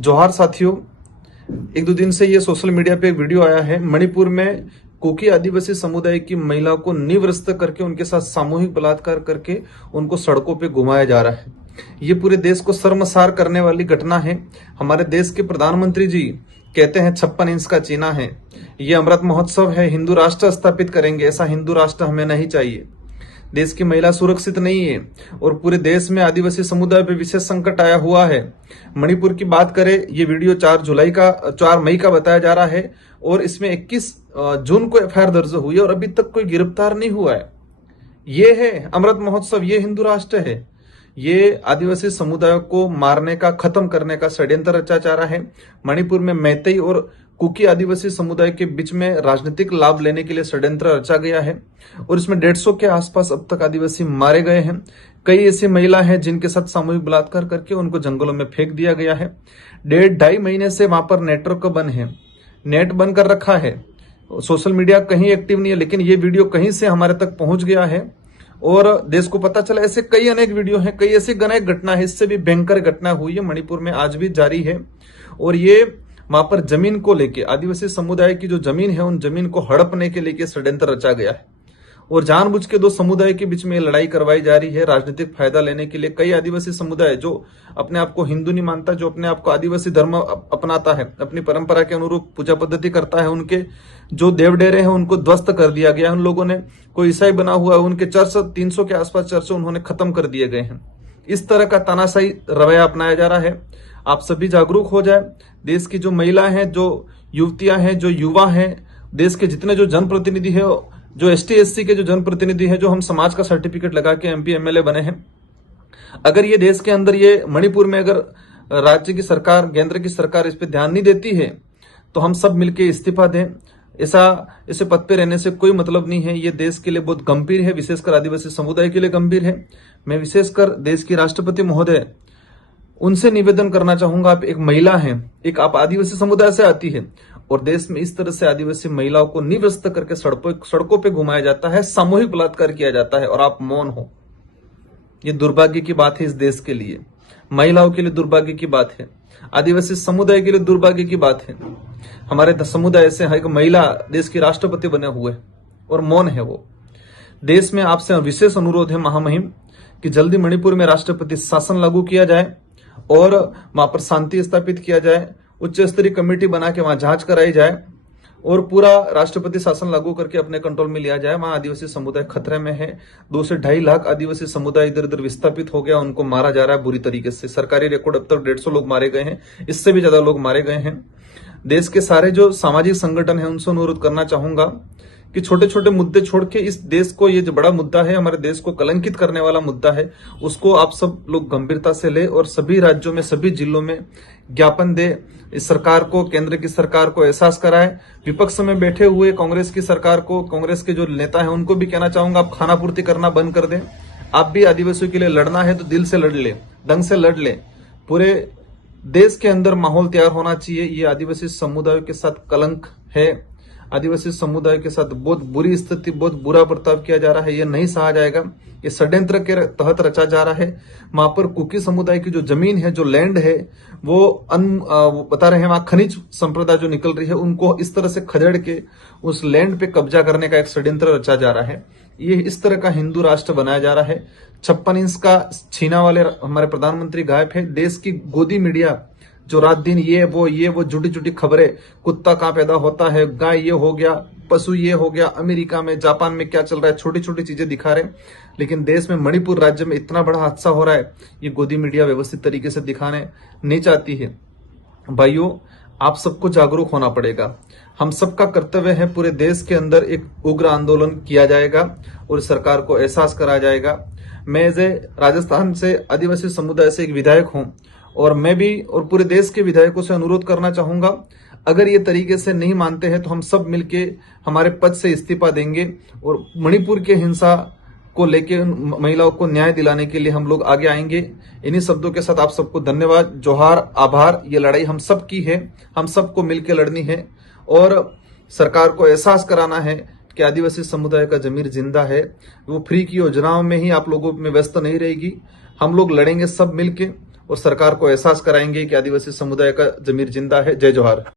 जोहार साथियों, एक दो दिन से ये सोशल मीडिया पे एक वीडियो आया है। मणिपुर में कुकी आदिवासी समुदाय की महिला को निवृत्त करके उनके साथ सामूहिक बलात्कार करके उनको सड़कों पे घुमाया जा रहा है। ये पूरे देश को शर्मसार करने वाली घटना है। हमारे देश के प्रधानमंत्री जी कहते हैं 56 इंच का चीना है। ये अमृत महोत्सव है, हिंदू राष्ट्र स्थापित करेंगे। ऐसा हिंदू राष्ट्र हमें नहीं चाहिए। देश की महिला सुरक्षित नहीं है और पूरे देश में आदिवासी समुदाय पर विशेष संकट आया हुआ है। मणिपुर की बात करें, ये वीडियो 4 मई का बताया जा रहा है और इसमें 21 जून को एफआईआर दर्ज हुई है और अभी तक कोई गिरफ्तार नहीं हुआ है। ये है अमृत महोत्सव, ये हिंदू राष्ट्र है। ये आदिवासी समुदाय को मारने का, खत्म करने का षड्यंत्र रचा जा रहा है। मणिपुर में मैतेई और कुकी आदिवासी समुदाय के बीच में राजनीतिक लाभ लेने के लिए षड्यंत्र रचा गया है और इसमें 150 के आसपास अब तक आदिवासी मारे गए हैं। कई ऐसी महिला हैं जिनके साथ सामूहिक बलात्कार करके उनको जंगलों में फेंक दिया गया है। 1.5 महीने से वहां पर नेटवर्क बंद है, नेट बंद कर रखा है, सोशल मीडिया कहीं एक्टिव नहीं है। लेकिन ये वीडियो कहीं से हमारे तक पहुंच गया है और देश को पता चला। ऐसे कई अनेक वीडियो हैं, कई ऐसी अनेक घटना है, इससे भी भयंकर घटना हुई है मणिपुर में, आज भी जारी है। और ये वहां पर जमीन को लेके, आदिवासी समुदाय की जो जमीन है उन जमीन को हड़पने के लिए षड्यंत्र रचा गया है और जानबूझ के दो समुदाय के बीच में लड़ाई करवाई जा रही है राजनीतिक फायदा लेने के लिए। कई आदिवासी समुदाय जो अपने आप को हिंदू नहीं मानता, जो अपने आप को आदिवासी धर्म अपनाता है, अपनी परंपरा के अनुरूप पूजा पद्धति करता है, उनके जो देव डेरे हैं उनको ध्वस्त कर दिया गया। उन लोगों ने, कोई ईसाई बना हुआ है, उनके चर्च 300 के आसपास चर्च उन्होंने खत्म कर दिए गए हैं। इस तरह का तानाशाही रवैया अपनाया जा रहा है। आप सभी जागरूक हो जाए। देश की जो महिलाएं हैं, जो युवतियां हैं, जो युवा हैं, देश के जितने जो जनप्रतिनिधि है, जो ST SC के जो जनप्रतिनिधि है, जो हम समाज का सर्टिफिकेट लगा के MP MLA बने हैं, अगर ये देश के अंदर, ये मणिपुर में अगर राज्य की सरकार, केंद्र की सरकार इस पे ध्यान नहीं देती है तो हम सब मिलके इस्तीफा दें। इसे पद पे रहने से कोई मतलब नहीं है। ये देश के लिए बहुत गंभीर है, विशेषकर आदिवासी समुदाय के लिए गंभीर है। मैं विशेषकर देश की राष्ट्रपति महोदय उनसे निवेदन करना चाहूंगा, आप एक महिला हैं, एक आप आदिवासी समुदाय से आती है और देश में इस तरह से आदिवासी महिलाओं को निवृत्त करके सड़कों पे घुमाया जाता है, सामूहिक बलात्कार किया जाता है और आप मौन हो। ये दुर्भाग्य की बात है इस देश के लिए, महिलाओं के लिए दुर्भाग्य की बात है, आदिवासी समुदाय के लिए दुर्भाग्य की बात है। हमारे समुदाय से एक महिला देश की राष्ट्रपति बने हुए और मौन है वो। देश में आपसे विशेष अनुरोध है महामहिम कि जल्दी मणिपुर में राष्ट्रपति शासन लागू किया जाए और वहां पर शांति स्थापित किया जाए। उच्च स्तरीय कमेटी बना के वहां जांच कराई जाए और पूरा राष्ट्रपति शासन लागू करके अपने कंट्रोल में लिया जाए। वहां आदिवासी समुदाय खतरे में है। 2 से 2.5 लाख आदिवासी समुदाय इधर उधर विस्थापित हो गया, उनको मारा जा रहा है बुरी तरीके से। सरकारी रिकॉर्ड अब तक 150 लोग मारे गए हैं, इससे भी ज्यादा लोग मारे गए हैं। देश के सारे जो सामाजिक संगठन है उनसे अनुरोध करना चाहूंगा कि छोटे छोटे मुद्दे छोड़ के इस देश को, ये जो बड़ा मुद्दा है, हमारे देश को कलंकित करने वाला मुद्दा है, उसको आप सब लोग गंभीरता से ले और सभी राज्यों में, सभी जिलों में ज्ञापन दे। इस सरकार को, केंद्र की सरकार को एहसास कराए। विपक्ष में बैठे हुए कांग्रेस की सरकार को, कांग्रेस के जो नेता है उनको भी कहना चाहूंगा, आप खानापूर्ति करना बंद कर दें। आप भी आदिवासियों के लिए लड़ना है तो दिल से लड़ ले, ढंग से लड़ ले। पूरे देश के अंदर माहौल तैयार होना चाहिए। ये आदिवासी समुदायों के साथ कलंक है, आदिवासी समुदाय के साथ बहुत बुरी स्थिति, बहुत बुरा बर्ताव किया जा रहा है। ये नहीं सहा जाएगा। ये षड्यंत्र के तहत रचा जा रहा है। वहां पर कुकी समुदाय की जो जमीन है, जो लैंड है, वो बता रहे हैं, वहां खनिज संप्रदा जो निकल रही है, उनको इस तरह से खदेड़ के उस लैंड पे कब्जा करने का एक षड्यंत्र रचा जा रहा है। ये इस तरह का हिंदू राष्ट्र बनाया जा रहा है। 56 इंच का छीना वाले हमारे प्रधानमंत्री गायब है। देश की गोदी मीडिया जो रात दिन ये वो झूठी झूठी खबरें, कुत्ता कहां पैदा होता है, गाय ये हो गया, पशु ये हो गया, अमेरिका में, जापान में क्या चल रहा है, छोटी छोटी चीजें दिखा रहे। लेकिन देश में, मणिपुर राज्य में इतना बड़ा हादसा हो रहा है, ये गोदी मीडिया व्यवस्थित तरीके से दिखाने नहीं चाहती है। भाइयों, आप सबको जागरूक होना पड़ेगा। हम सबका कर्तव्य है, पूरे देश के अंदर एक उग्र आंदोलन किया जाएगा और सरकार को एहसास कराया जाएगा। मैं राजस्थान से आदिवासी समुदाय से एक विधायक हूं और मैं भी और पूरे देश के विधायकों से अनुरोध करना चाहूंगा, अगर ये तरीके से नहीं मानते हैं तो हम सब मिलके हमारे पद से इस्तीफा देंगे और मणिपुर के हिंसा को लेके महिलाओं को न्याय दिलाने के लिए हम लोग आगे आएंगे। इन्हीं शब्दों के साथ आप सबको धन्यवाद, जोहार, आभार। ये लड़ाई हम सब की है, हम सबको मिलकर लड़नी है और सरकार को एहसास कराना है कि आदिवासी समुदाय का जमीर जिंदा है। वो फ्री की योजनाओं में ही आप लोगों में व्यस्त नहीं रहेगी। हम लोग लड़ेंगे सब मिलके और सरकार को एहसास कराएंगे कि आदिवासी समुदाय का जमीर जिंदा है। जय जोहार।